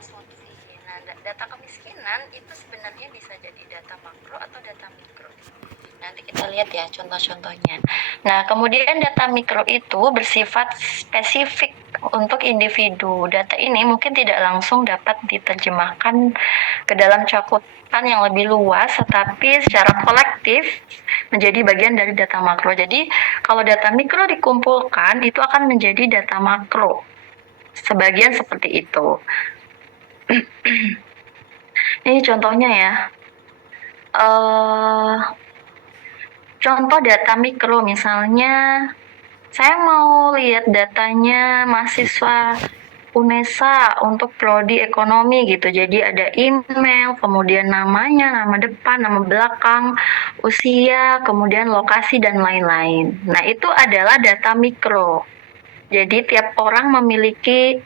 Mas Lutfi. Nah, data kemiskinan itu sebenarnya bisa jadi data makro atau data mikro. Nanti kita lihat ya contoh-contohnya. Nah, kemudian data mikro itu bersifat spesifik untuk individu. Data ini mungkin tidak langsung dapat diterjemahkan ke dalam cakupan yang lebih luas, tetapi secara kolektif menjadi bagian dari data makro. Jadi, kalau data mikro dikumpulkan, itu akan menjadi data makro. Sebagian seperti itu. Ini contohnya ya. Contoh data mikro, misalnya saya mau lihat datanya mahasiswa UNESA untuk prodi ekonomi gitu. Jadi ada email, kemudian namanya, nama depan, nama belakang, usia, kemudian lokasi dan lain-lain. Nah, itu adalah data mikro. Jadi tiap orang memiliki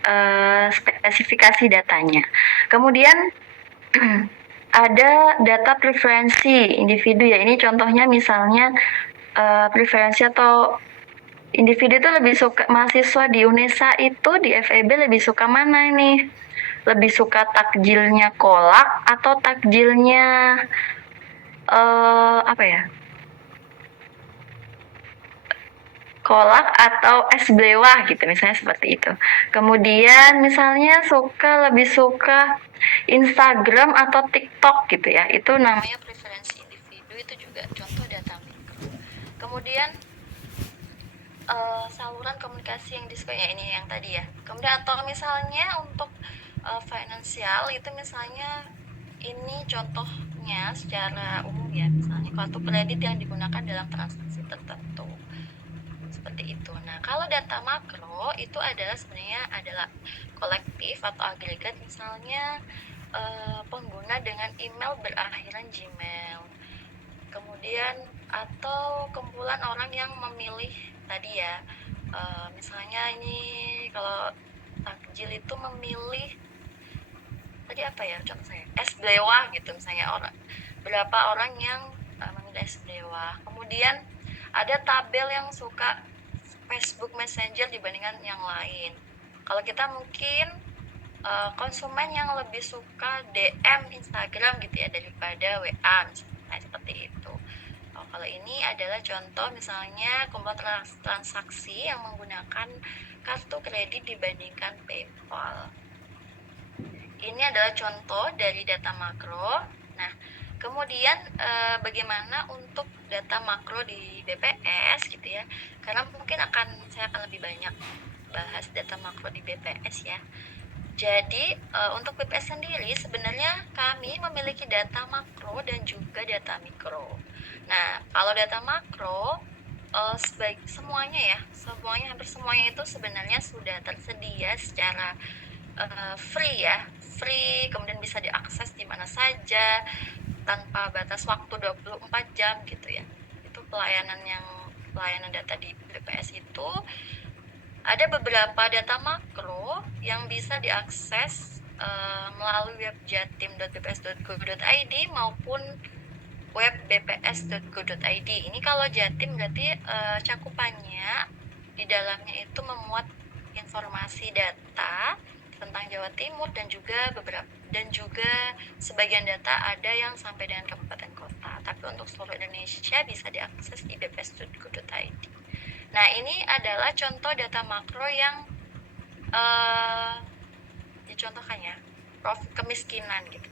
spesifikasi datanya. Kemudian ada data preferensi individu ya. Ini contohnya misalnya preferensi atau individu itu lebih suka, mahasiswa di UNESA itu di FEB lebih suka mana nih? Lebih suka takjilnya kolak atau takjilnya apa ya? Kolak atau es blewah gitu misalnya seperti itu. Kemudian misalnya lebih suka Instagram atau TikTok gitu ya. Itu namanya preferensi individu, itu juga contoh data mikro. Kemudian saluran komunikasi yang disukai ya, ini yang tadi ya. Kemudian atau misalnya untuk finansial itu misalnya ini contohnya secara umum ya, misalnya kartu kredit yang digunakan dalam transaksi tertentu seperti itu. Nah, kalau data makro itu adalah kolektif atau agregat, misalnya pengguna dengan email berakhiran Gmail, kemudian atau kumpulan orang yang memilih tadi ya, misalnya ini kalau takjil itu memilih tadi apa ya contoh saya, es blewah gitu misalnya, berapa orang yang memilih es blewah. Kemudian ada tabel yang suka Facebook Messenger dibandingkan yang lain. Kalau kita mungkin konsumen yang lebih suka DM Instagram gitu ya daripada WA misalnya, seperti itu. Kalau ini adalah contoh misalnya kumpulan transaksi yang menggunakan kartu kredit dibandingkan PayPal. Ini adalah contoh dari data makro. Nah, kemudian bagaimana untuk data makro di BPS gitu ya? Karena mungkin saya akan lebih banyak bahas data makro di BPS ya. Jadi untuk BPS sendiri sebenarnya kami memiliki data makro dan juga data mikro. Nah, kalau data makro semuanya hampir semuanya itu sebenarnya sudah tersedia secara free ya, kemudian bisa diakses di mana saja tanpa batas waktu 24 jam gitu ya. Itu pelayanan data di BPS itu ada beberapa data makro yang bisa diakses melalui web jatim.bps.go.id maupun web bps.go.id. Ini kalau Jatim berarti cakupannya di dalamnya itu memuat informasi data tentang Jawa Timur dan juga sebagian data ada yang sampai dengan kabupaten kota. Tapi untuk seluruh Indonesia bisa diakses di bps.go.id. Nah, ini adalah contoh data makro yang dicontohkan ya, profil kemiskinan gitu.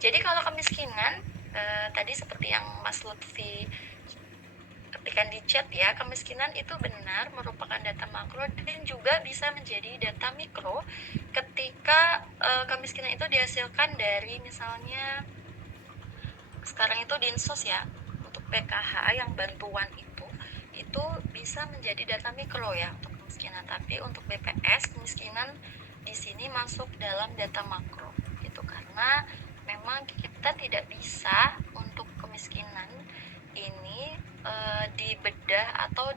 Jadi kalau kemiskinan tadi seperti yang Mas Lutfi ketikkan di chat ya, kemiskinan itu benar merupakan data makro dan juga bisa menjadi data mikro ketika kemiskinan itu dihasilkan dari misalnya sekarang itu Dinsos ya, untuk PKH yang bantuan itu bisa menjadi data mikro ya untuk kemiskinan. Tapi untuk BPS kemiskinan di sini masuk dalam data makro gitu, karena memang kita tidak bisa untuk kemiskinan ini dibedah atau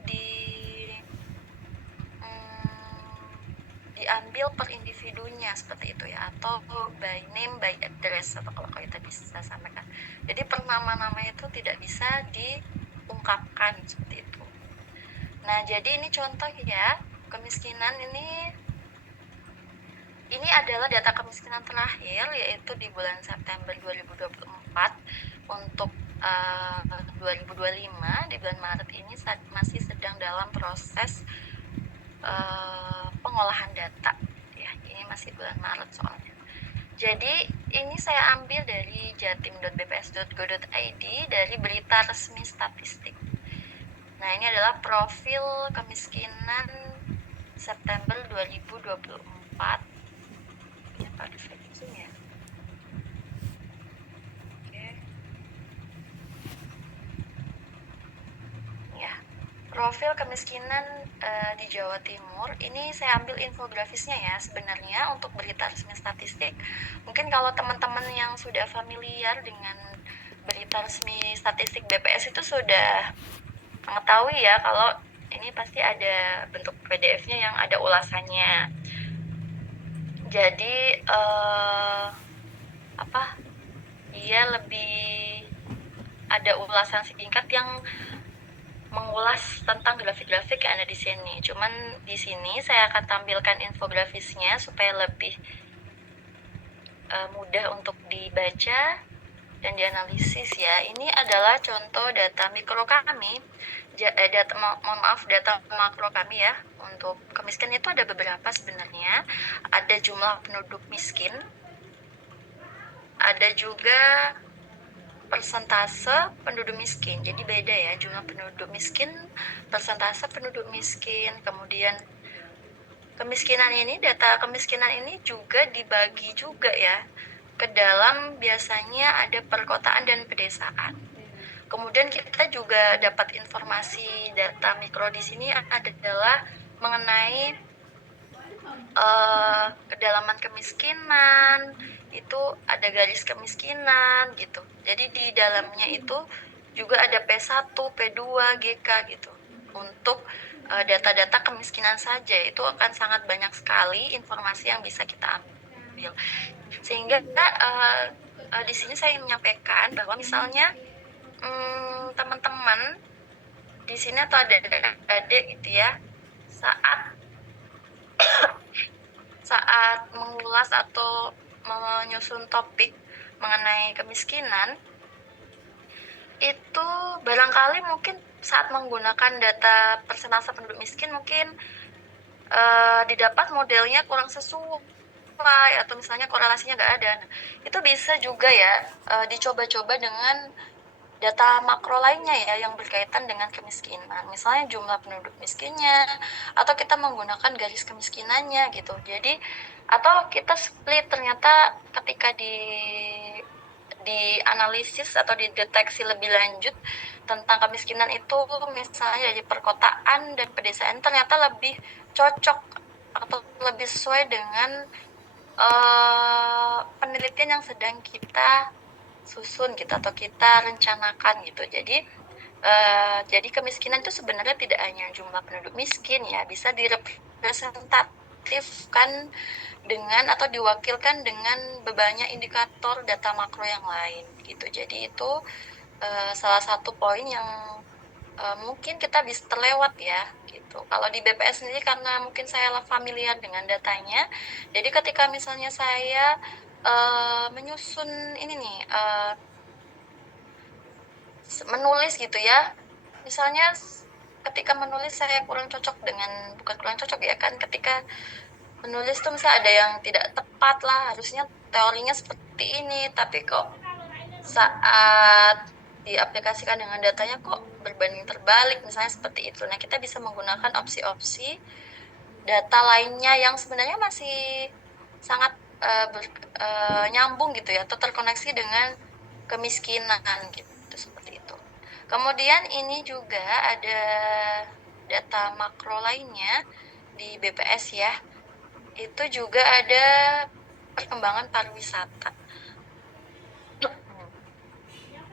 diambil per individunya seperti itu ya, atau by name by address atau kalau kita bisa sampaikan. Jadi per nama-nama itu tidak bisa diungkapkan seperti itu. Nah, jadi ini contoh ya, kemiskinan ini ini adalah data kemiskinan terakhir, yaitu di bulan September 2024. Untuk 2025 di bulan Maret ini masih sedang dalam proses pengolahan data ya. Ini masih bulan Maret soalnya. Jadi ini saya ambil dari jatim.bps.go.id dari berita resmi statistik. Nah, ini adalah profil kemiskinan September 2024. Ini Pak zoom ya. Oke. Ya. Profil kemiskinan di Jawa Timur, ini saya ambil infografisnya ya sebenarnya untuk berita resmi statistik. Mungkin kalau teman-teman yang sudah familiar dengan berita resmi statistik BPS itu sudah mengetahui ya kalau ini pasti ada bentuk PDF-nya yang ada ulasannya. Jadi dia lebih ada ulasan singkat yang mengulas tentang grafik-grafik yang ada di sini. Cuman di sini saya akan tampilkan infografisnya supaya lebih mudah untuk dibaca dan dianalisis ya. Ini adalah contoh data mikro kami. Data makro kami ya. Untuk kemiskinan itu ada beberapa sebenarnya. Ada jumlah penduduk miskin. Ada juga persentase penduduk miskin. Jadi beda ya, jumlah penduduk miskin, persentase penduduk miskin. Kemudian kemiskinan ini, data kemiskinan ini juga dibagi juga ya ke dalam, biasanya ada perkotaan dan pedesaan. Kemudian kita juga dapat informasi data mikro di sini adalah mengenai kedalaman kemiskinan, itu ada garis kemiskinan gitu. Jadi di dalamnya itu juga ada P1, P2, GK gitu. Untuk data-data kemiskinan saja itu akan sangat banyak sekali informasi yang bisa kita ambil. Sehingga di sini saya menyampaikan bahwa misalnya teman-teman di sini atau adik-adik gitu ya, saat mengulas atau menyusun topik mengenai kemiskinan, itu barangkali mungkin saat menggunakan data persentase penduduk miskin mungkin didapat modelnya kurang sesuai atau misalnya korelasinya nggak ada. Nah, itu bisa juga ya dicoba-coba dengan data makro lainnya ya yang berkaitan dengan kemiskinan, misalnya jumlah penduduk miskinnya, atau kita menggunakan garis kemiskinannya gitu. Jadi atau kita split, ternyata ketika dianalisis atau dideteksi lebih lanjut tentang kemiskinan itu, misalnya di perkotaan dan pedesaan, ternyata lebih cocok atau lebih sesuai dengan penelitian yang sedang kita susun gitu atau kita rencanakan gitu. Jadi kemiskinan itu sebenarnya tidak hanya jumlah penduduk miskin ya, bisa direpresentatifkan dengan atau diwakilkan dengan banyak indikator data makro yang lain gitu. Jadi itu salah satu poin yang mungkin kita bisa terlewat ya gitu. Kalau di BPS sendiri karena mungkin saya familiar dengan datanya, jadi ketika misalnya saya menyusun ini nih menulis gitu ya, misalnya ketika menulis saya bukan kurang cocok ya kan, ketika menulis tuh misalnya ada yang tidak tepat lah, harusnya teorinya seperti ini, tapi kok saat diaplikasikan dengan datanya kok berbanding terbalik, misalnya seperti itu. Nah, kita bisa menggunakan opsi-opsi data lainnya yang sebenarnya masih sangat nyambung gitu ya, atau terkoneksi dengan kemiskinan gitu, seperti itu. Kemudian ini juga ada data makro lainnya di BPS ya, itu juga ada perkembangan pariwisata.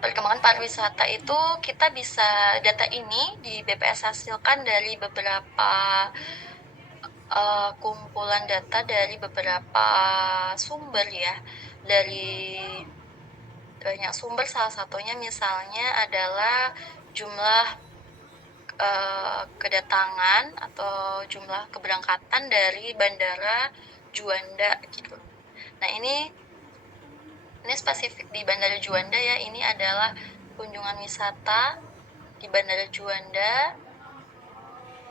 Perkembangan pariwisata itu kita bisa, data ini di BPS hasilkan dari beberapa kumpulan data dari beberapa sumber ya, dari banyak sumber, salah satunya misalnya adalah jumlah kedatangan atau jumlah keberangkatan dari bandara Juanda gitu. Nah ini spesifik di Bandara Juanda ya. Ini adalah kunjungan wisata di Bandara Juanda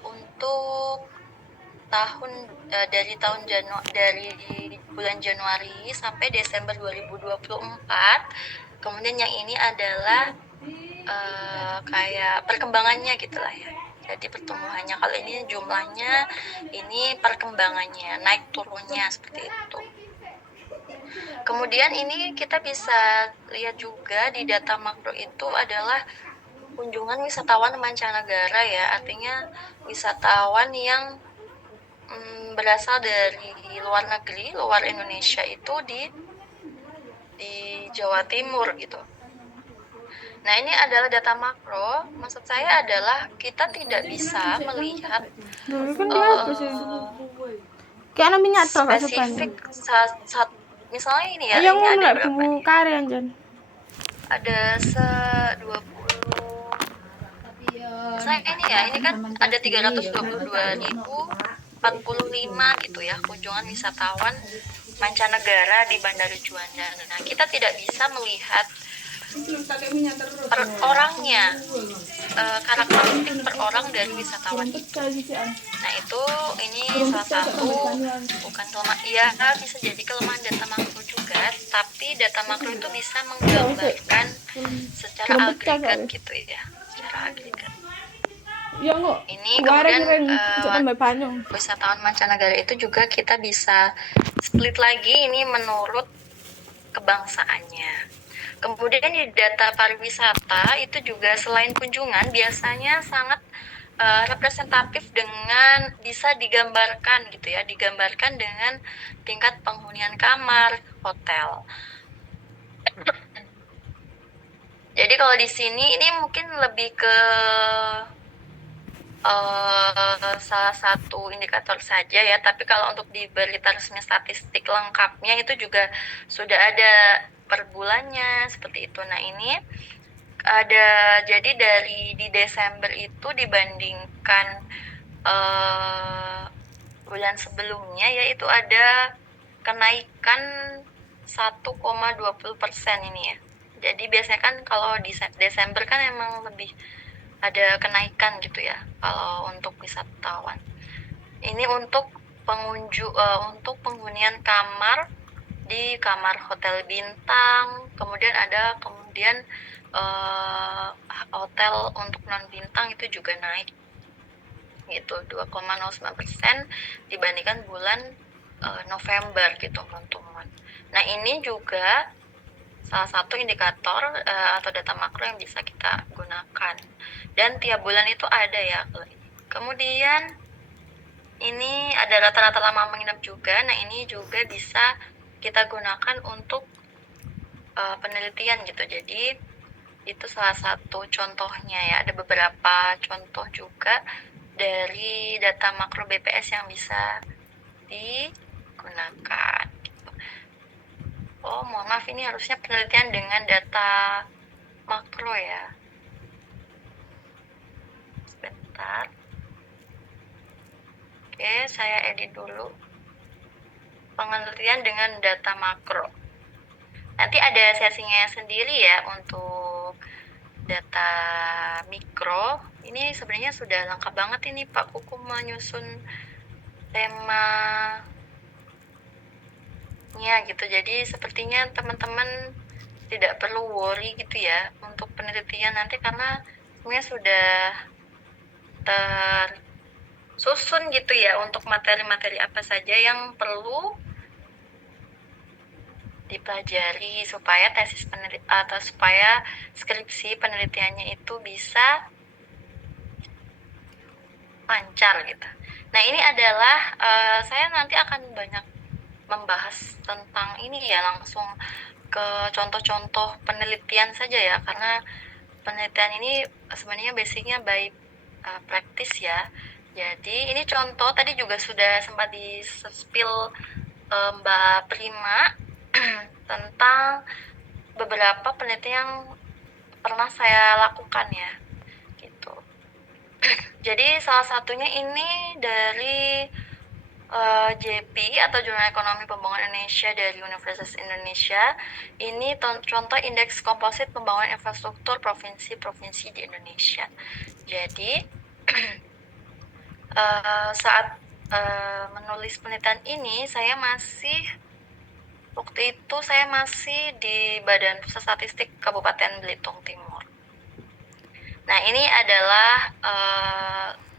untuk dari bulan Januari sampai Desember 2024. Kemudian yang ini adalah kayak perkembangannya gitulah ya. Jadi pertumbuhannya, kalau ini jumlahnya, ini perkembangannya, naik turunnya seperti itu. Kemudian ini kita bisa lihat juga di data makro itu adalah kunjungan wisatawan mancanegara ya, artinya wisatawan yang berasal dari luar negeri, luar Indonesia itu di Jawa Timur gitu. Nah ini adalah data makro, maksud saya adalah kita tidak bisa melihat kayak minyak spesifik misalnya ini ya, yang ini ada berapa bu nih? Karian Jan. Ada 20. Misalnya ini ya, ini kan ada 322.045 gitu ya kunjungan wisatawan mancanegara di Bandara Juanda. Nah, kita tidak bisa melihat per orangnya, karakteristik per orang dari wisatawan itu. Nah itu ini salah satu bukan kelemahan, ya bisa jadi kelemahan data makro juga, tapi data makro itu bisa menggambarkan secara agregat gitu ya, secara agregat. Ini kemudian wisatawan mancanegara itu juga kita bisa split lagi ini menurut kebangsaannya. Kemudian di data pariwisata itu juga selain kunjungan biasanya sangat representatif dengan bisa digambarkan gitu ya, digambarkan dengan tingkat penghunian kamar hotel. Jadi kalau di sini ini mungkin lebih ke salah satu indikator saja ya, tapi kalau untuk di berita resmi statistik lengkapnya itu juga sudah ada per bulannya seperti itu. Nah ini ada, jadi di Desember itu dibandingkan bulan sebelumnya yaitu ada kenaikan 1,20% ini ya. Jadi biasanya kan kalau di Desember kan emang lebih ada kenaikan gitu ya kalau untuk wisatawan. Ini untuk untuk penghunian kamar di kamar hotel bintang, kemudian ada hotel untuk non bintang itu juga naik gitu 2,09% dibandingkan bulan November gitu teman-teman. Nah ini juga salah satu indikator atau data makro yang bisa kita gunakan, dan tiap bulan itu ada ya. Kemudian ini ada rata-rata lama menginap juga. Nah ini juga bisa kita gunakan untuk penelitian gitu. Jadi itu salah satu contohnya ya. Ada beberapa contoh juga dari data makro BPS yang bisa digunakan. Oh, mohon maaf, ini harusnya penelitian dengan data makro ya. Sebentar. Oke, saya edit dulu. Penelitian dengan data makro. Nanti ada sesinya sendiri ya untuk data mikro. Ini sebenarnya sudah lengkap banget ini Pak Kuku menyusun temanya gitu. Jadi sepertinya teman-teman tidak perlu worry gitu ya untuk penelitian nanti, karena sebenarnya sudah tersusun gitu ya untuk materi-materi apa saja yang perlu dipelajari supaya tesis penelitian atau supaya skripsi penelitiannya itu bisa lancar gitu. Nah ini adalah saya nanti akan banyak membahas tentang ini ya, langsung ke contoh-contoh penelitian saja ya, karena penelitian ini sebenarnya basicnya by practice ya. Jadi ini contoh tadi juga sudah sempat di spill Mbak Prima tentang beberapa penelitian yang pernah saya lakukan ya gitu. Jadi salah satunya ini dari JP atau Jurnal Ekonomi Pembangunan Indonesia dari Universitas Indonesia. Ini contoh indeks komposit pembangunan infrastruktur provinsi-provinsi di Indonesia. Jadi saat menulis penelitian ini waktu itu saya masih di Badan Pusat Statistik Kabupaten Belitung Timur. Nah, ini adalah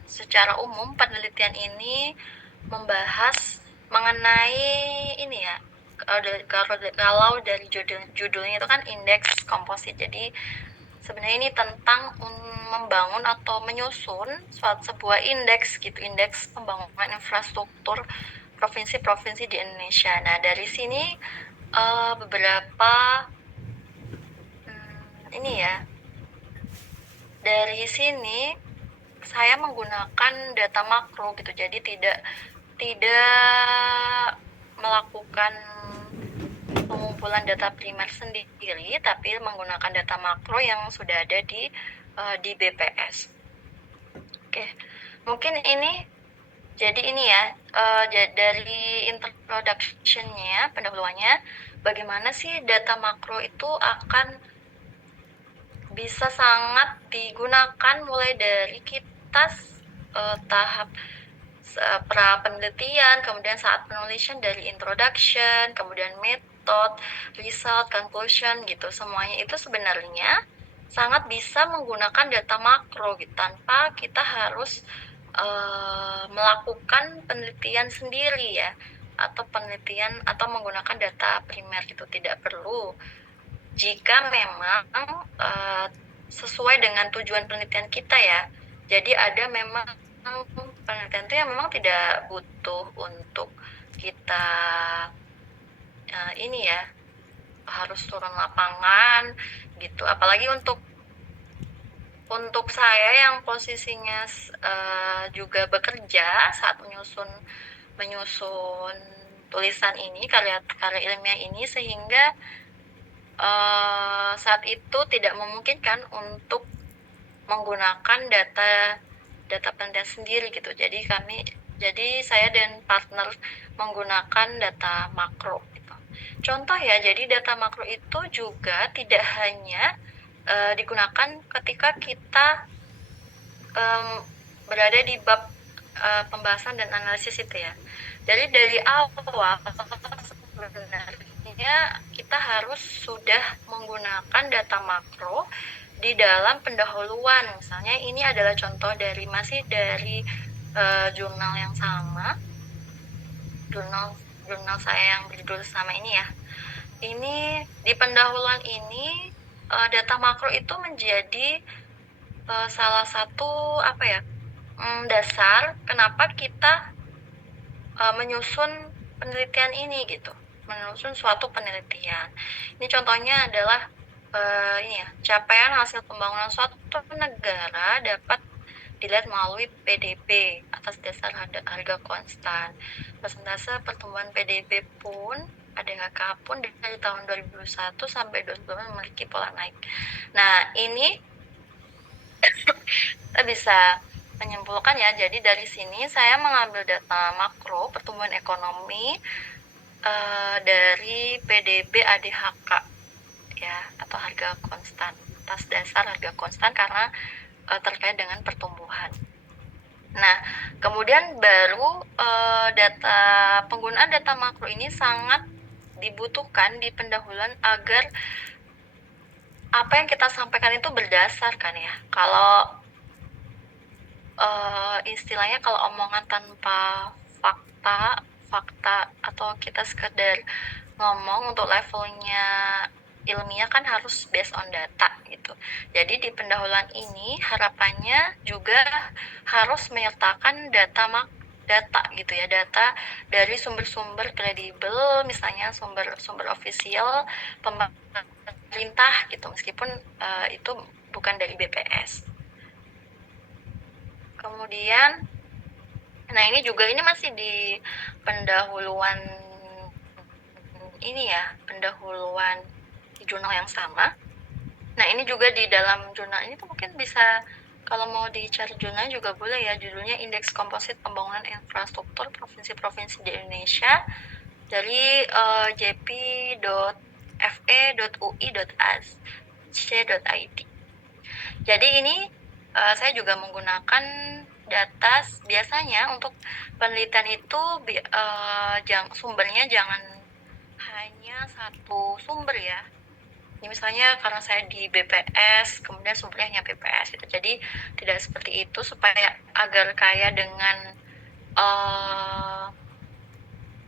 secara umum penelitian ini membahas mengenai ini ya. Kalau dari judulnya itu kan indeks komposit. Jadi sebenarnya ini tentang membangun atau menyusun sebuah indeks gitu, indeks pembangunan infrastruktur provinsi-provinsi di Indonesia. Nah, dari sini beberapa ini ya. Dari sini saya menggunakan data makro gitu. Jadi tidak melakukan pengumpulan data primer sendiri, tapi menggunakan data makro yang sudah ada di BPS. Oke, mungkin ini jadi ini ya, dari introduction-nya, pendahuluannya, bagaimana sih data makro itu akan bisa sangat digunakan mulai dari kita tahap pra penelitian, kemudian saat penulisan dari introduction, kemudian method, result, conclusion gitu. Semuanya itu sebenarnya sangat bisa menggunakan data makro gitu, tanpa kita harus melakukan penelitian sendiri ya, atau penelitian atau menggunakan data primer gitu, tidak perlu. Jika memang sesuai dengan tujuan penelitian kita ya. Jadi ada memang penelitian itu yang memang tidak butuh untuk kita ini ya, harus turun lapangan gitu. Apalagi untuk saya yang posisinya juga bekerja saat menyusun tulisan ini, karya ilmiah ini, sehingga saat itu tidak memungkinkan untuk menggunakan data penelitian sendiri gitu. Jadi saya dan partner menggunakan data makro gitu. Contoh ya, jadi data makro itu juga tidak hanya digunakan ketika kita berada di bab pembahasan dan analisis itu ya. Jadi dari awal sebenarnya kita harus sudah menggunakan data makro di dalam pendahuluan. Misalnya ini adalah contoh masih dari jurnal yang sama, jurnal saya yang berjudul sama ini ya. Ini di pendahuluan ini data makro itu menjadi salah satu dasar kenapa kita menyusun penelitian ini gitu, menyusun suatu penelitian. Ini contohnya adalah ini ya, capaian hasil pembangunan suatu negara dapat dilihat melalui PDB atas dasar harga konstan. Persentase pertumbuhan PDB pun ADHK pun dari tahun 2001 sampai 2020 memiliki pola naik. Nah, ini kita bisa menyimpulkan ya. Jadi dari sini saya mengambil data makro pertumbuhan ekonomi dari PDB ADHK ya, atau harga konstan, atas dasar harga konstan karena terkait dengan pertumbuhan. Nah, kemudian baru penggunaan data makro ini sangat dibutuhkan di pendahuluan agar apa yang kita sampaikan itu berdasarkan ya. Kalau istilahnya kalau omongan tanpa fakta atau kita sekedar ngomong untuk levelnya ilmiah kan harus based on data gitu. Jadi di pendahuluan ini harapannya juga harus menyertakan data gitu ya, data dari sumber-sumber kredibel, misalnya sumber ofisial pemerintah gitu, meskipun itu bukan dari BPS. Kemudian, nah ini masih di pendahuluan ini ya, pendahuluan di jurnal yang sama. Nah ini juga di dalam jurnal ini tuh mungkin bisa Kalau mau dicari jurnalnya juga boleh ya, judulnya Indeks Komposit Pembangunan Infrastruktur Provinsi-Provinsi di Indonesia dari jp.fe.ui.ac.id. Jadi ini saya juga menggunakan data. Biasanya untuk penelitian itu sumbernya jangan hanya satu sumber ya. Ini misalnya karena saya di BPS, kemudian sumbernya hanya BPS gitu. Jadi tidak seperti itu, supaya agar kaya dengan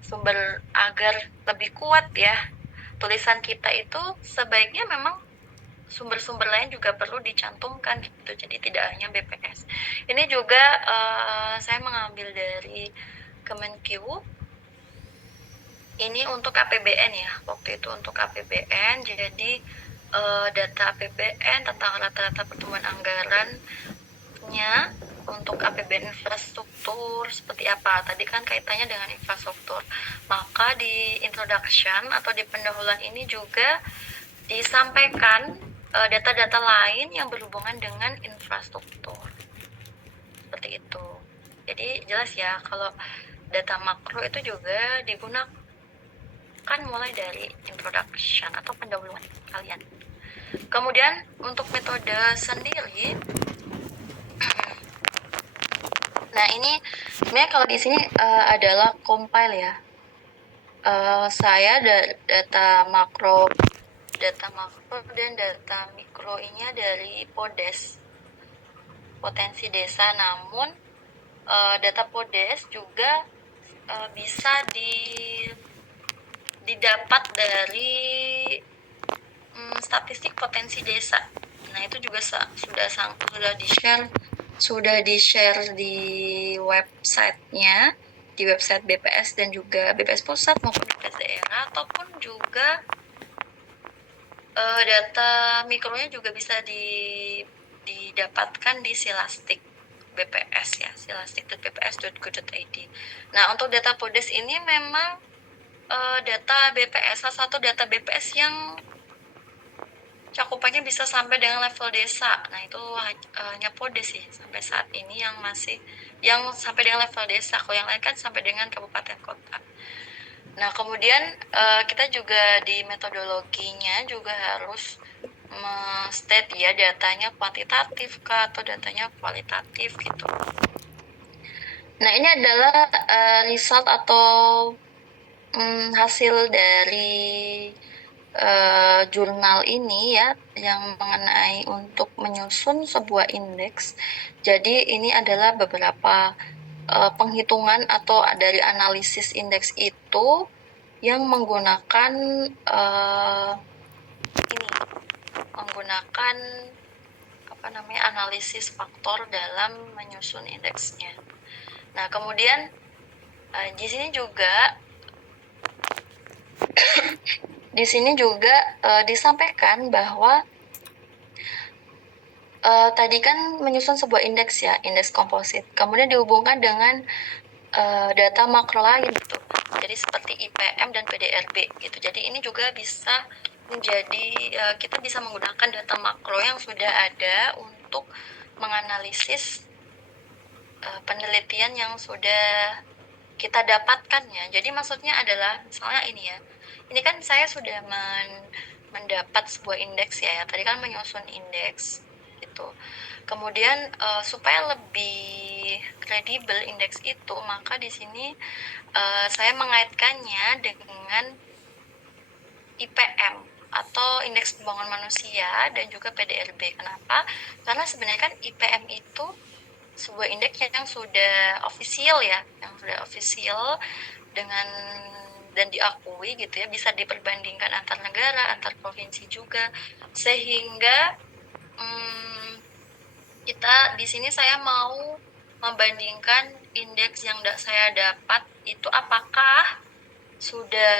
sumber, agar lebih kuat ya tulisan kita itu, sebaiknya memang sumber-sumber lain juga perlu dicantumkan gitu. Jadi tidak hanya BPS. Ini juga saya mengambil dari Kemenq. Ini untuk APBN ya, waktu itu untuk APBN. Jadi data APBN tentang rata-rata pertumbuhan anggarannya untuk APBN infrastruktur seperti apa. Tadi kan kaitannya dengan infrastruktur. Maka di introduction atau di pendahuluan ini juga disampaikan data-data lain yang berhubungan dengan infrastruktur. Seperti itu. Jadi jelas ya, kalau data makro itu juga digunakan mulai dari introduction atau pendahuluan kalian. Kemudian untuk metode sendiri, nah ini sebenarnya kalau di sini adalah compile ya. Saya data makro dan data mikro ini dari PODES, potensi desa. Namun data PODES juga bisa didapat dari statistik potensi desa. Nah itu juga sudah di-share di websitenya, di website BPS dan juga BPS pusat maupun BPS daerah, ataupun juga data mikronya juga bisa didapatkan di Silastik BPS ya, silastik.bps.go.id. Nah untuk data PODES ini memang data BPS, salah satu data BPS yang cakupannya bisa sampai dengan level desa. Nah itu hanya PODES sih sampai saat ini yang sampai dengan level desa. Kalau yang lain kan sampai dengan kabupaten kota. Nah kemudian kita juga di metodologinya juga harus state ya, datanya kuantitatif kah atau datanya kualitatif gitu. Nah ini adalah result atau hasil dari jurnal ini ya, yang mengenai untuk menyusun sebuah indeks. Jadi ini adalah beberapa penghitungan atau dari analisis indeks itu yang menggunakan analisis faktor dalam menyusun indeksnya. Nah kemudian di sini juga disampaikan bahwa tadi kan menyusun sebuah indeks ya, indeks komposit, kemudian dihubungkan dengan data makro lain gitu. Jadi seperti IPM dan PDRB gitu. Jadi ini juga bisa menjadi kita bisa menggunakan data makro yang sudah ada untuk menganalisis penelitian yang sudah kita dapatkan ya. Jadi maksudnya adalah misalnya ini ya. Ini kan saya sudah mendapat sebuah indeks ya. Tadi kan menyusun indeks gitu. Kemudian supaya lebih kredibel indeks itu, maka di sini saya mengaitkannya dengan IPM atau Indeks Pembangunan Manusia dan juga PDRB. Kenapa? Karena sebenarnya kan IPM itu sebuah indeks yang sudah official ya, yang sudah official dengan dan diakui gitu ya, bisa diperbandingkan antar negara, antar provinsi juga, sehingga kita di sini saya mau membandingkan indeks yang saya dapat itu apakah sudah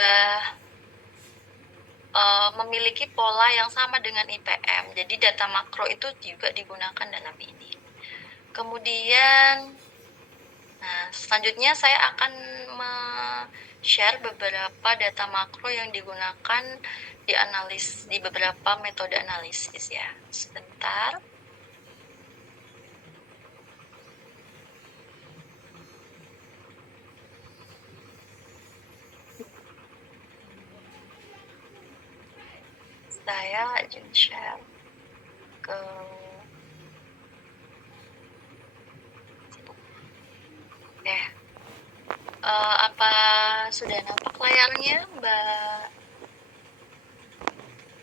memiliki pola yang sama dengan IPM. Jadi data makro itu juga digunakan dalam ini. Kemudian selanjutnya saya akan share beberapa data makro yang digunakan di beberapa metode analisis ya. Sebentar. saya izin share ke apa sudah nampak layarnya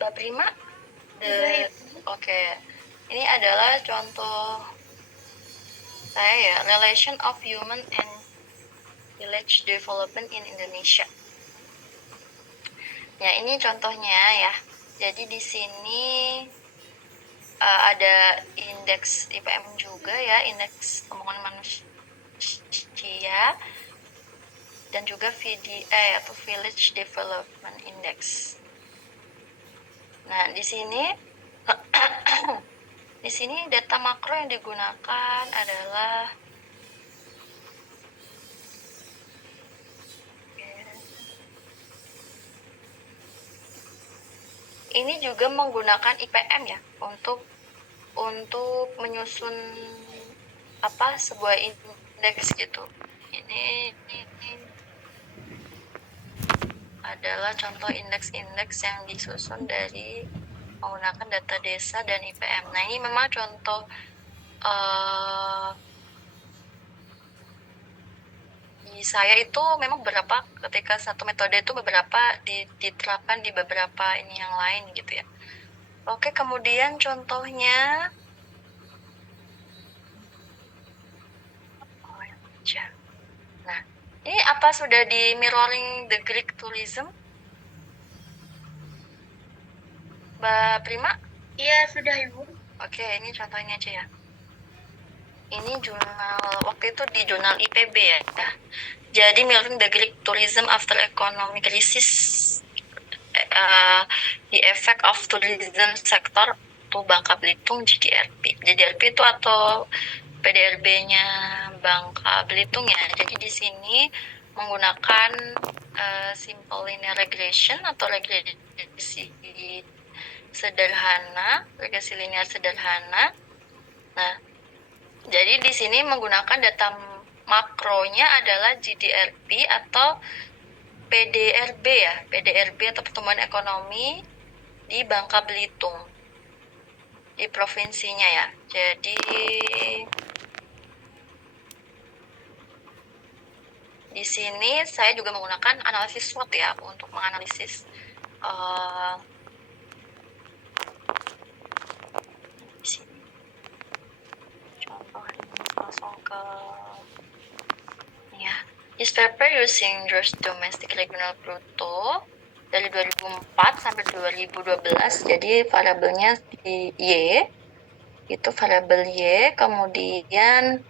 Mbak Prima? Oke. Ini adalah contoh saya ya, relation of human and village development in Indonesia. Ya, ini contohnya ya. Jadi di sini ada indeks IPM juga ya, indeks pembangunan manusia dan juga VDI atau Village Development Index. Nah, di sini di sini data makro yang digunakan adalah ini juga menggunakan IPM ya untuk menyusun sebuah indeks gitu. Ini adalah contoh indeks-indeks yang disusun dari menggunakan data desa dan IPM. Nah, ini memang contoh di saya itu memang beberapa ketika satu metode itu beberapa diterapkan di beberapa ini yang lain gitu ya. Oke, kemudian contohnya nah, ini apa sudah di mirroring the Greek tourism? Mbak Prima? Iya, sudah Ibu. Oke, ini contohnya aja ya. Ini jurnal, waktu itu di jurnal IPB ya. Jadi mirroring the Greek tourism after economic crisis, the effect of tourism sector to Bangka Belitung GDRP. GDRP itu atau PDRB-nya Bangka Belitung ya. Jadi di sini menggunakan simple linear regression atau regresi sederhana, regresi linear sederhana. Nah, jadi di sini menggunakan data makronya adalah GDRP atau PDRB ya, PDRB atau pertumbuhan ekonomi di Bangka Belitung, di provinsinya ya. Jadi di sini saya juga menggunakan analisis SWOT ya untuk menganalisis di sini. Contohnya langsung ke ya. This paper using gross domestic regional brutto dari 2004 sampai 2012. Jadi variabelnya di Y, itu variabel Y, kemudian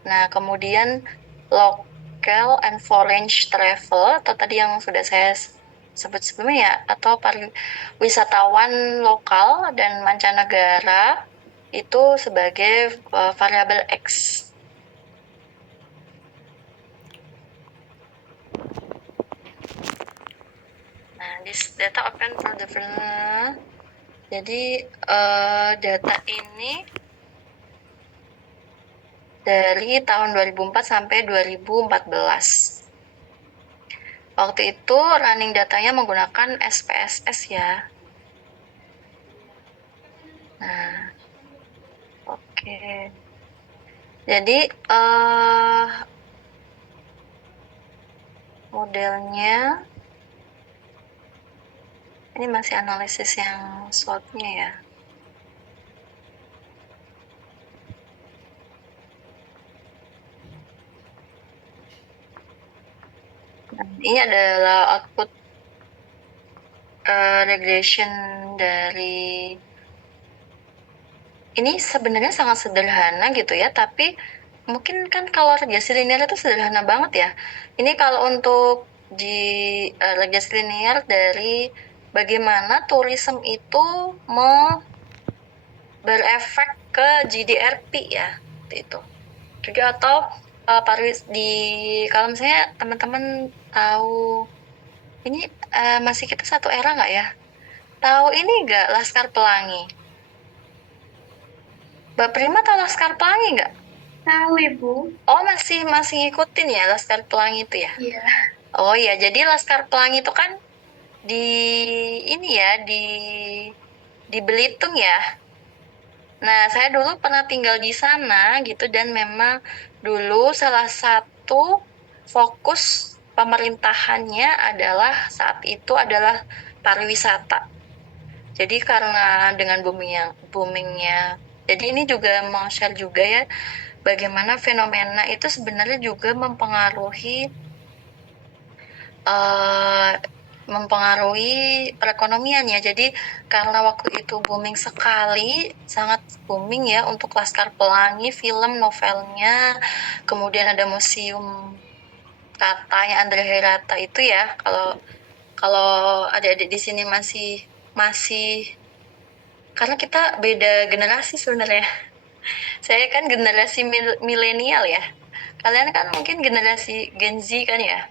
nah kemudian local and foreign travel atau tadi yang sudah saya sebut sebelumnya ya, atau wisatawan lokal dan mancanegara itu sebagai variabel X. Nah, this data open for the jadi data ini dari tahun 2004 sampai 2014. Waktu itu running datanya menggunakan SPSS ya. Nah, oke. Jadi modelnya ini masih analisis yang SWOT-nya ya. Nah, ini adalah output regression dari ini sebenarnya sangat sederhana gitu ya, tapi mungkin kan kalau regresi linear itu sederhana banget ya. Ini kalau untuk di regresi linear dari bagaimana tourism itu berefek ke GDRP ya, itu. Juga atau kalau misalnya teman-teman tahu ini masih kita satu era nggak ya? Tahu ini nggak Laskar Pelangi? Mbak Prima tahu Laskar Pelangi nggak? Tahu Ibu. Oh masih ngikutin ya Laskar Pelangi itu ya? Iya. Oh iya, jadi Laskar Pelangi itu kan di ini ya di Belitung ya. Nah, saya dulu pernah tinggal di sana gitu dan memang dulu salah satu fokus pemerintahannya adalah saat itu adalah pariwisata. Jadi karena dengan boomingnya, jadi ini juga mau share juga ya bagaimana fenomena itu sebenarnya juga eh, mempengaruhi perekonomian ya. Jadi karena waktu itu booming sekali, sangat booming ya untuk Laskar Pelangi, film, novelnya, kemudian ada museum katanya Andrea Hirata itu ya. Kalau kalau adik-adik di sini masih masih karena kita beda generasi sebenarnya. Saya kan generasi milenial ya. Kalian kan mungkin generasi Gen Z kan ya.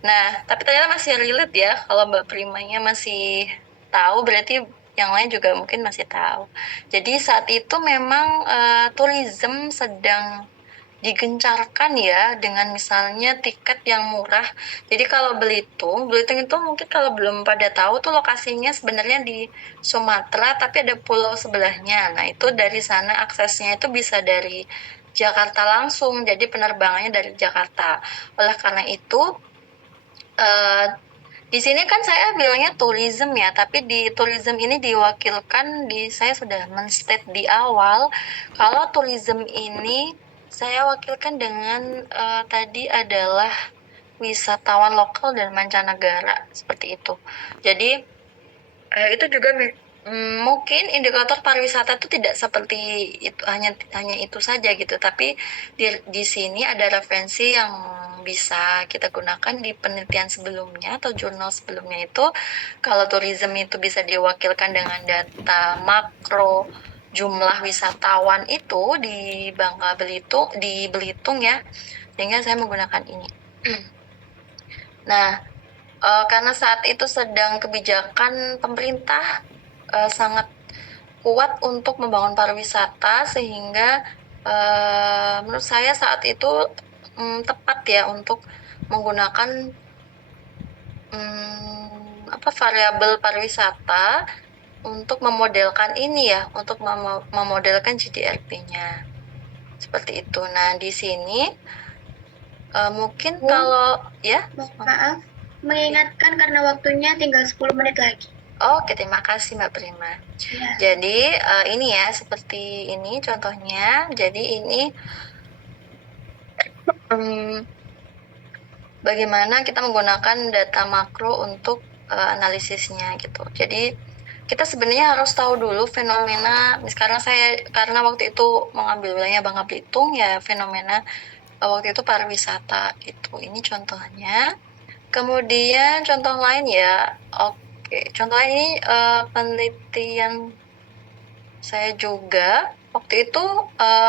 Nah, tapi ternyata masih relate ya. Kalau Mbak Primanya masih tahu, berarti yang lain juga mungkin masih tahu. Jadi saat itu memang tourism sedang digencarkan ya dengan misalnya tiket yang murah. Jadi kalau Belitung itu mungkin kalau belum pada tahu tuh lokasinya sebenarnya di Sumatera, tapi ada pulau sebelahnya. Nah, itu dari sana aksesnya itu bisa dari Jakarta langsung. Jadi penerbangannya dari Jakarta. Oleh karena itu, eh, di sini kan saya bilangnya tourism ya, tapi di tourism ini diwakilkan saya sudah men-state di awal kalau tourism ini saya wakilkan dengan tadi adalah wisatawan lokal dan mancanegara seperti itu. Jadi itu juga mungkin indikator pariwisata itu tidak seperti itu hanya hanya itu saja gitu, tapi di sini ada referensi yang bisa kita gunakan di penelitian sebelumnya atau jurnal sebelumnya itu kalau tourism itu bisa diwakilkan dengan data makro jumlah wisatawan itu di Bangka Belitung di Belitung ya, sehingga saya menggunakan ini. Nah, karena saat itu sedang kebijakan pemerintah sangat kuat untuk membangun pariwisata sehingga menurut saya saat itu tepat ya untuk menggunakan variabel pariwisata untuk memodelkan ini ya, untuk memodelkan GDRP-nya seperti itu. Nah, di sini mungkin kalau ya Maaf, mengingatkan karena waktunya tinggal 10 menit lagi. Oke, terima kasih Mbak Prima. Ya. Jadi ini ya seperti ini contohnya. Jadi ini bagaimana kita menggunakan data makro untuk analisisnya gitu. Jadi kita sebenarnya harus tahu dulu fenomena. Sekarang saya karena waktu itu mengambil wilayah Bangka Belitung ya fenomena waktu itu pariwisata itu. Ini contohnya. Kemudian contoh lain ya. Oke, contoh ini penelitian saya juga waktu itu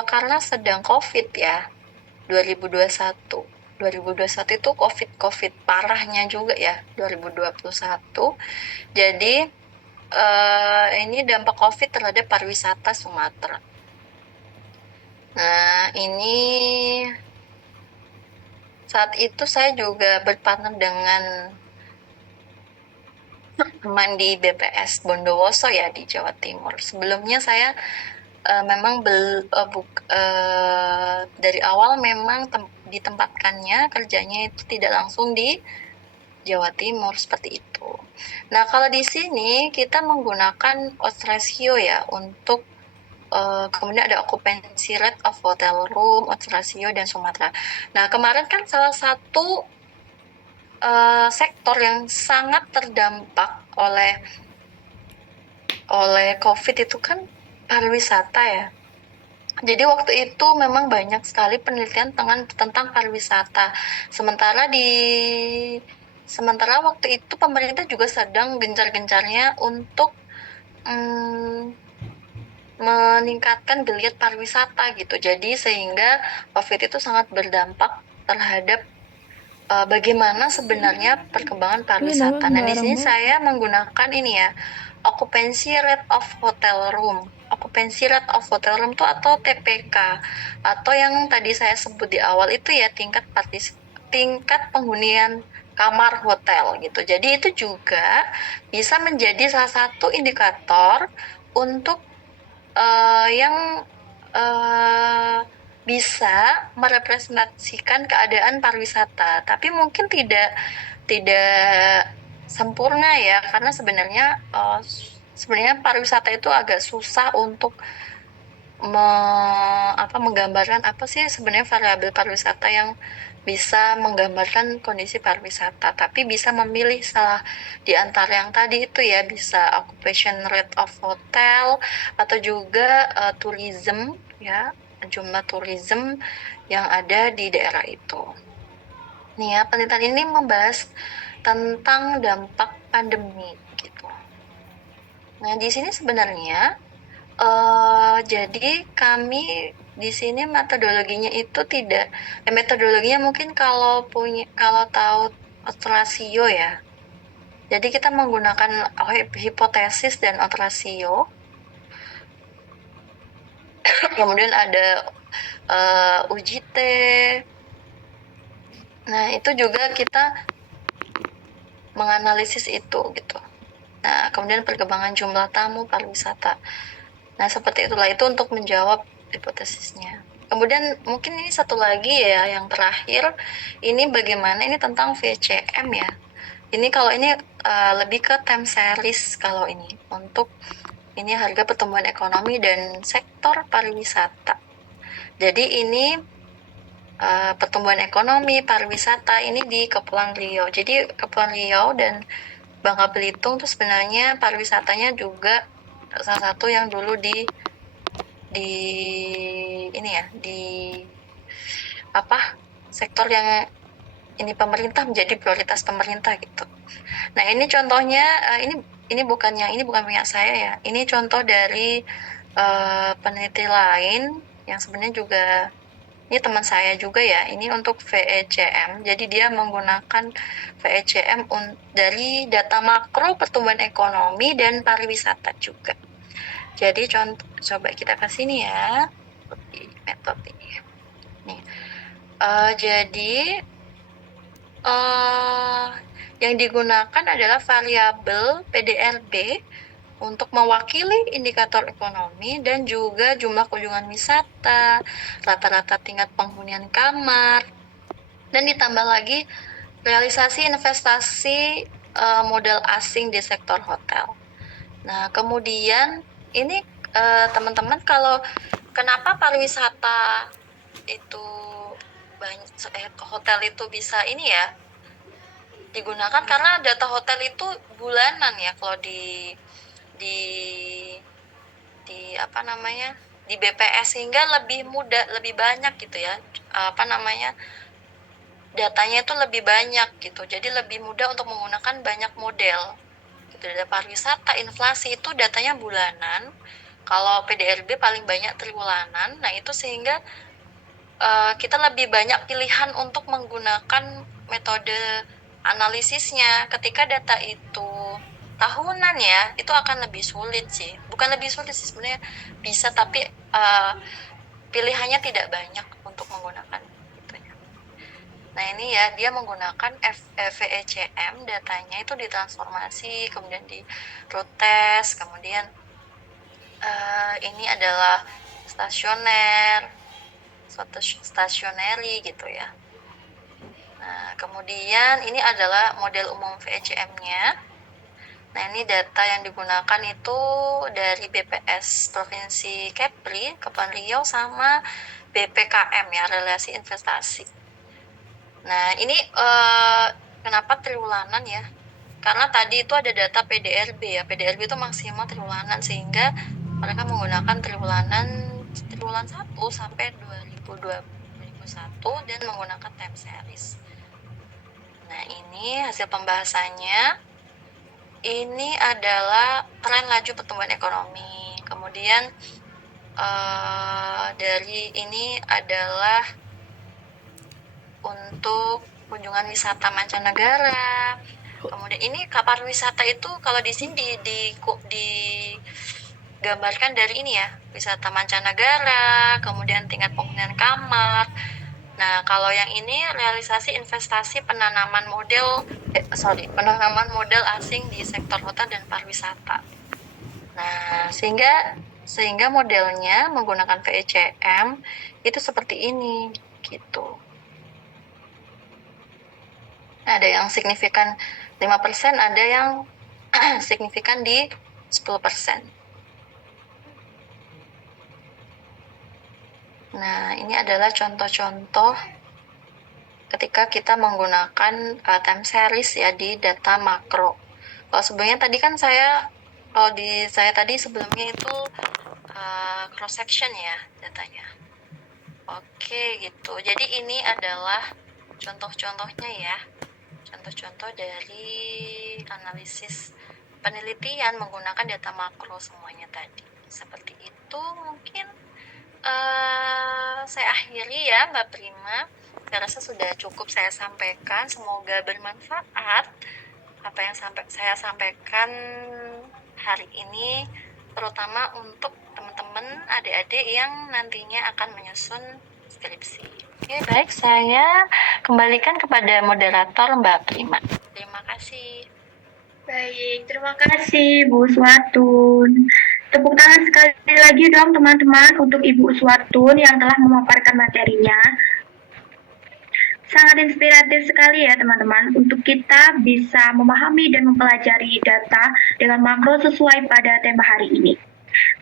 karena sedang COVID ya, 2021. 2021 itu COVID parahnya juga ya, 2021. Jadi ini dampak COVID terhadap pariwisata Sumatera. Nah, ini saat itu saya juga berpartner dengan teman di BPS Bondowoso ya di Jawa Timur. Sebelumnya saya memang dari awal memang ditempatkannya kerjanya itu tidak langsung di Jawa Timur seperti itu. Nah, kalau di sini kita menggunakan odds ratio ya untuk kemudian ada occupancy rate of hotel room, odds ratio dan Sumatera. Nah, kemarin kan salah satu sektor yang sangat terdampak oleh COVID itu kan pariwisata ya. Jadi waktu itu memang banyak sekali penelitian tentang pariwisata. Sementara waktu itu pemerintah juga sedang gencar-gencarnya untuk meningkatkan geliat pariwisata gitu. Jadi sehingga COVID itu sangat berdampak terhadap bagaimana sebenarnya perkembangan pariwisata. Nah, di sini saya menggunakan ini ya, occupancy rate of hotel room. Occupancy rate of hotel room itu atau TPK atau yang tadi saya sebut di awal itu ya tingkat penghunian kamar hotel gitu. Jadi itu juga bisa menjadi salah satu indikator untuk yang bisa merepresentasikan keadaan pariwisata, tapi mungkin tidak sempurna ya, karena sebenarnya pariwisata itu agak susah untuk menggambarkan apa sih sebenarnya variabel pariwisata yang bisa menggambarkan kondisi pariwisata, tapi bisa memilih salah di antara yang tadi itu ya, bisa occupation rate of hotel atau juga tourism ya, jumlah tourism yang ada di daerah itu. Nih ya, penelitian ini membahas tentang dampak pandemi gitu. Nah, di sini sebenarnya jadi kami di sini metodologinya itu tidak, metodologinya mungkin kalau tahu outrasio ya. Jadi kita menggunakan hipotesis dan outrasio. Kemudian ada uji T. Nah, itu juga kita menganalisis itu gitu. Nah, kemudian perkembangan jumlah tamu pariwisata. Nah, seperti itulah itu untuk menjawab hipotesisnya. Kemudian mungkin ini satu lagi ya, yang terakhir, ini bagaimana ini tentang VCM ya. Ini kalau ini lebih ke time series kalau ini, untuk ini harga pertumbuhan ekonomi dan sektor pariwisata. Jadi ini pertumbuhan ekonomi pariwisata ini di Kepulauan Riau. Jadi Kepulauan Riau dan Bangka Belitung tuh sebenarnya pariwisatanya juga salah satu yang dulu di ini ya, di sektor yang ini pemerintah, menjadi prioritas pemerintah gitu. Nah, ini contohnya ini bukan punya saya ya. Ini contoh dari peneliti lain yang sebenarnya juga ini teman saya juga ya. Ini untuk VECM. Jadi dia menggunakan VECM dari data makro pertumbuhan ekonomi dan pariwisata juga. Jadi coba kita ke sini ya, di metode ini. Nih, jadi yang digunakan adalah variabel PDRB untuk mewakili indikator ekonomi dan juga jumlah kunjungan wisata, rata-rata tingkat penghunian kamar, dan ditambah lagi realisasi investasi modal asing di sektor hotel. Nah, kemudian ini teman-teman, kalau kenapa pariwisata itu hotel itu bisa ini ya digunakan, karena data hotel itu bulanan ya kalau di di BPS, sehingga lebih mudah, lebih banyak gitu ya, datanya itu lebih banyak gitu, jadi lebih mudah untuk menggunakan banyak model gitu. Data pariwisata inflasi itu datanya bulanan, kalau PDRB paling banyak triwulanan. Nah, itu sehingga kita lebih banyak pilihan untuk menggunakan metode analisisnya. Ketika data itu tahunan ya, itu akan lebih sulit sih. Bukan lebih sulit sih sebenarnya, bisa, tapi pilihannya tidak banyak untuk menggunakan itu ya. Nah, ini ya, dia menggunakan VECM, datanya itu ditransformasi, kemudian di root test, kemudian ini adalah stationary gitu ya. Nah, kemudian ini adalah model umum VECM-nya. Nah, ini data yang digunakan itu dari BPS Provinsi Kepri, Kepulauan Riau, sama BPKM ya, relasi investasi. Nah, ini kenapa triwulanan ya? Karena tadi itu ada data PDRB ya. PDRB itu maksimal triwulanan, sehingga mereka menggunakan triwulan 1 sampai 2021 dan menggunakan time series. Nah, ini hasil pembahasannya. Ini adalah tren laju pertumbuhan ekonomi. Kemudian dari ini adalah untuk kunjungan wisata mancanegara. Kemudian ini kapal wisata itu kalau di sini digambarkan dari ini ya, wisata mancanegara, kemudian tingkat penghunian kamar. Nah, kalau yang ini realisasi investasi penanaman model asing di sektor hotel dan pariwisata. Nah, sehingga modelnya menggunakan VECM itu seperti ini gitu. Ada yang signifikan 5%, ada yang signifikan di 10%. Nah, ini adalah contoh-contoh ketika kita menggunakan time series ya di data makro. Kalau sebelumnya tadi kan saya tadi sebelumnya itu cross section ya datanya. Oke gitu. Jadi ini adalah contoh-contohnya ya. Contoh-contoh dari analisis penelitian menggunakan data makro semuanya tadi. Seperti itu mungkin saya akhiri ya Mbak Prima. Saya rasa sudah cukup saya sampaikan. Semoga bermanfaat apa yang saya sampaikan hari ini, terutama untuk teman-teman adik-adik yang nantinya akan menyusun skripsi. Oke, baik, saya kembalikan kepada moderator Mbak Prima. Terima kasih. Baik, terima kasih Bu Uswatun. Tepuk tangan sekali lagi dong teman-teman untuk Ibu Uswatun yang telah memaparkan materinya. Sangat inspiratif sekali ya teman-teman untuk kita bisa memahami dan mempelajari data dengan makro sesuai pada tema hari ini.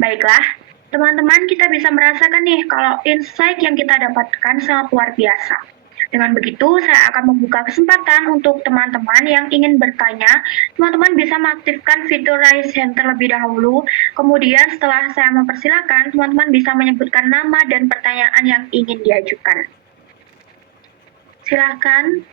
Baiklah, teman-teman kita bisa merasakan nih kalau insight yang kita dapatkan sangat luar biasa. Dengan begitu, saya akan membuka kesempatan untuk teman-teman yang ingin bertanya. Teman-teman bisa mengaktifkan fitur raise hand terlebih dahulu. Kemudian setelah saya mempersilakan, teman-teman bisa menyebutkan nama dan pertanyaan yang ingin diajukan. Silakan.